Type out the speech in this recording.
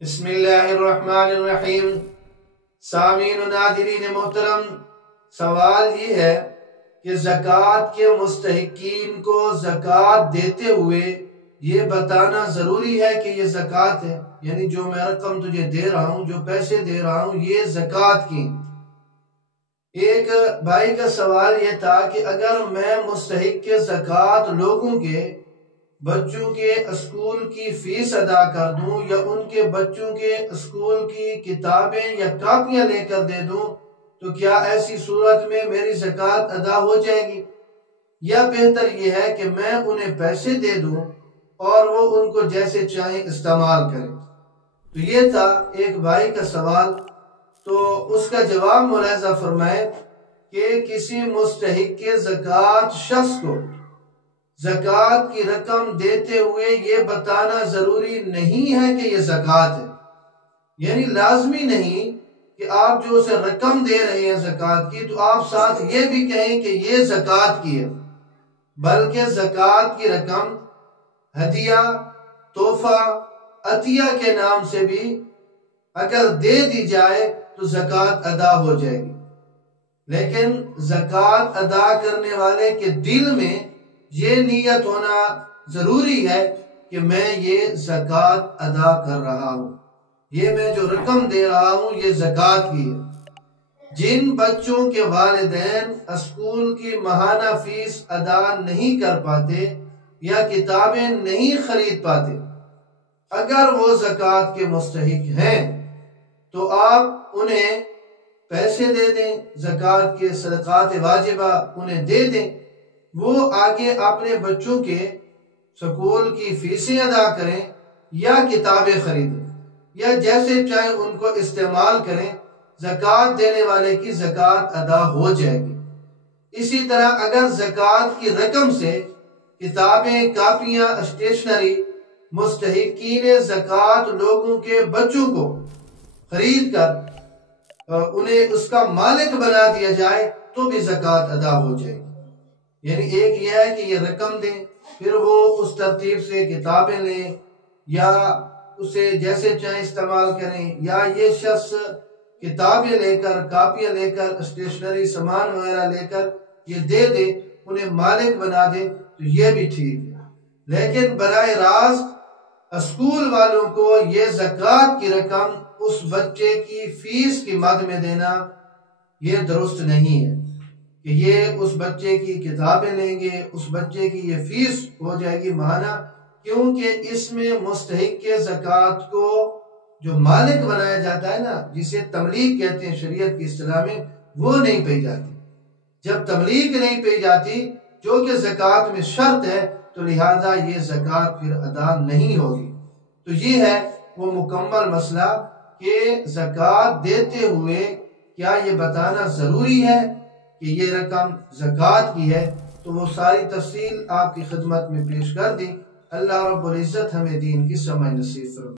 بسم اللہ الرحمن الرحیم۔ سامعین و ناظرین محترم، سوال یہ ہے کہ زکوٰۃ کے مستحقین کو زکوٰۃ دیتے ہوئے یہ بتانا ضروری ہے کہ یہ زکوٰۃ ہے، یعنی جو میں رقم تجھے دے رہا ہوں، جو پیسے دے رہا ہوں، یہ زکوٰۃ کی۔ ایک بھائی کا سوال یہ تھا کہ اگر میں مستحق کے زکوٰۃ لوگوں کے بچوں کے اسکول کی فیس ادا کر دوں یا ان کے بچوں کے اسکول کی کتابیں یا کاپیاں لے کر دے دوں تو کیا ایسی صورت میں میری زکوٰۃ ادا ہو جائے گی، یا بہتر یہ ہے کہ میں انہیں پیسے دے دوں اور وہ ان کو جیسے چاہیں استعمال کریں؟ تو یہ تھا ایک بھائی کا سوال۔ تو اس کا جواب ملاحظہ فرمائے کہ کسی مستحق کے زکوٰۃ شخص کو زکوٰۃ کی رقم دیتے ہوئے یہ بتانا ضروری نہیں ہے کہ یہ زکوٰۃ ہے، یعنی لازمی نہیں کہ آپ جو اسے رقم دے رہے ہیں زکوٰۃ کی تو آپ ساتھ یہ بھی کہیں کہ یہ زکوٰۃ کی ہے، بلکہ زکوٰۃ کی رقم ہدیہ، تحفہ، عطیہ کے نام سے بھی اگر دے دی جائے تو زکوٰۃ ادا ہو جائے گی، لیکن زکوٰۃ ادا کرنے والے کے دل میں یہ نیت ہونا ضروری ہے کہ میں یہ زکوٰۃ ادا کر رہا ہوں، یہ میں جو رقم دے رہا ہوں یہ زکوٰۃ کی ہے۔ جن بچوں کے والدین اسکول کی ماہانہ فیس ادا نہیں کر پاتے یا کتابیں نہیں خرید پاتے، اگر وہ زکوٰۃ کے مستحق ہیں تو آپ انہیں پیسے دے دیں، زکوٰۃ کے صدقات واجبہ انہیں دے دیں، وہ آگے اپنے بچوں کے سکول کی فیسیں ادا کریں یا کتابیں خریدیں یا جیسے چاہیں ان کو استعمال کریں، زکوٰۃ دینے والے کی زکوٰۃ ادا ہو جائے گی۔ اسی طرح اگر زکوٰۃ کی رقم سے کتابیں، کاپیاں، اسٹیشنری مستحقین زکوٰۃ لوگوں کے بچوں کو خرید کر انہیں اس کا مالک بنا دیا جائے تو بھی زکوٰۃ ادا ہو جائے گی۔ یعنی ایک یہ ہے کہ یہ رقم دیں، پھر وہ اس ترتیب سے کتابیں لیں یا اسے جیسے چاہیں استعمال کریں، یا یہ شخص کتابیں لے کر، کاپیاں لے کر، اسٹیشنری سامان وغیرہ لے کر یہ دے دے، انہیں مالک بنا دے تو یہ بھی ٹھیک ہے، لیکن براہ راست اسکول والوں کو یہ زکوٰۃ کی رقم اس بچے کی فیس کی مد میں دینا یہ درست نہیں ہے کہ یہ اس بچے کی کتابیں لیں گے، اس بچے کی یہ فیس ہو جائے گی ماہانہ، کیونکہ اس میں مستحق کے زکوٰۃ کو جو مالک بنایا جاتا ہے نا، جسے تملیک کہتے ہیں شریعت کی اصطلاح میں، وہ نہیں پائی جاتی۔ جب تملیک نہیں پائی جاتی جو کہ زکوٰۃ میں شرط ہے تو لہذا یہ زکوٰۃ پھر ادا نہیں ہوگی۔ تو یہ ہے وہ مکمل مسئلہ کہ زکوٰۃ دیتے ہوئے کیا یہ بتانا ضروری ہے کہ یہ رقم زکوٰۃ کی ہے، تو وہ ساری تفصیل آپ کی خدمت میں پیش کر دی۔ اللہ رب العزت ہمیں دین کی سمجھ نصیب فرمائے۔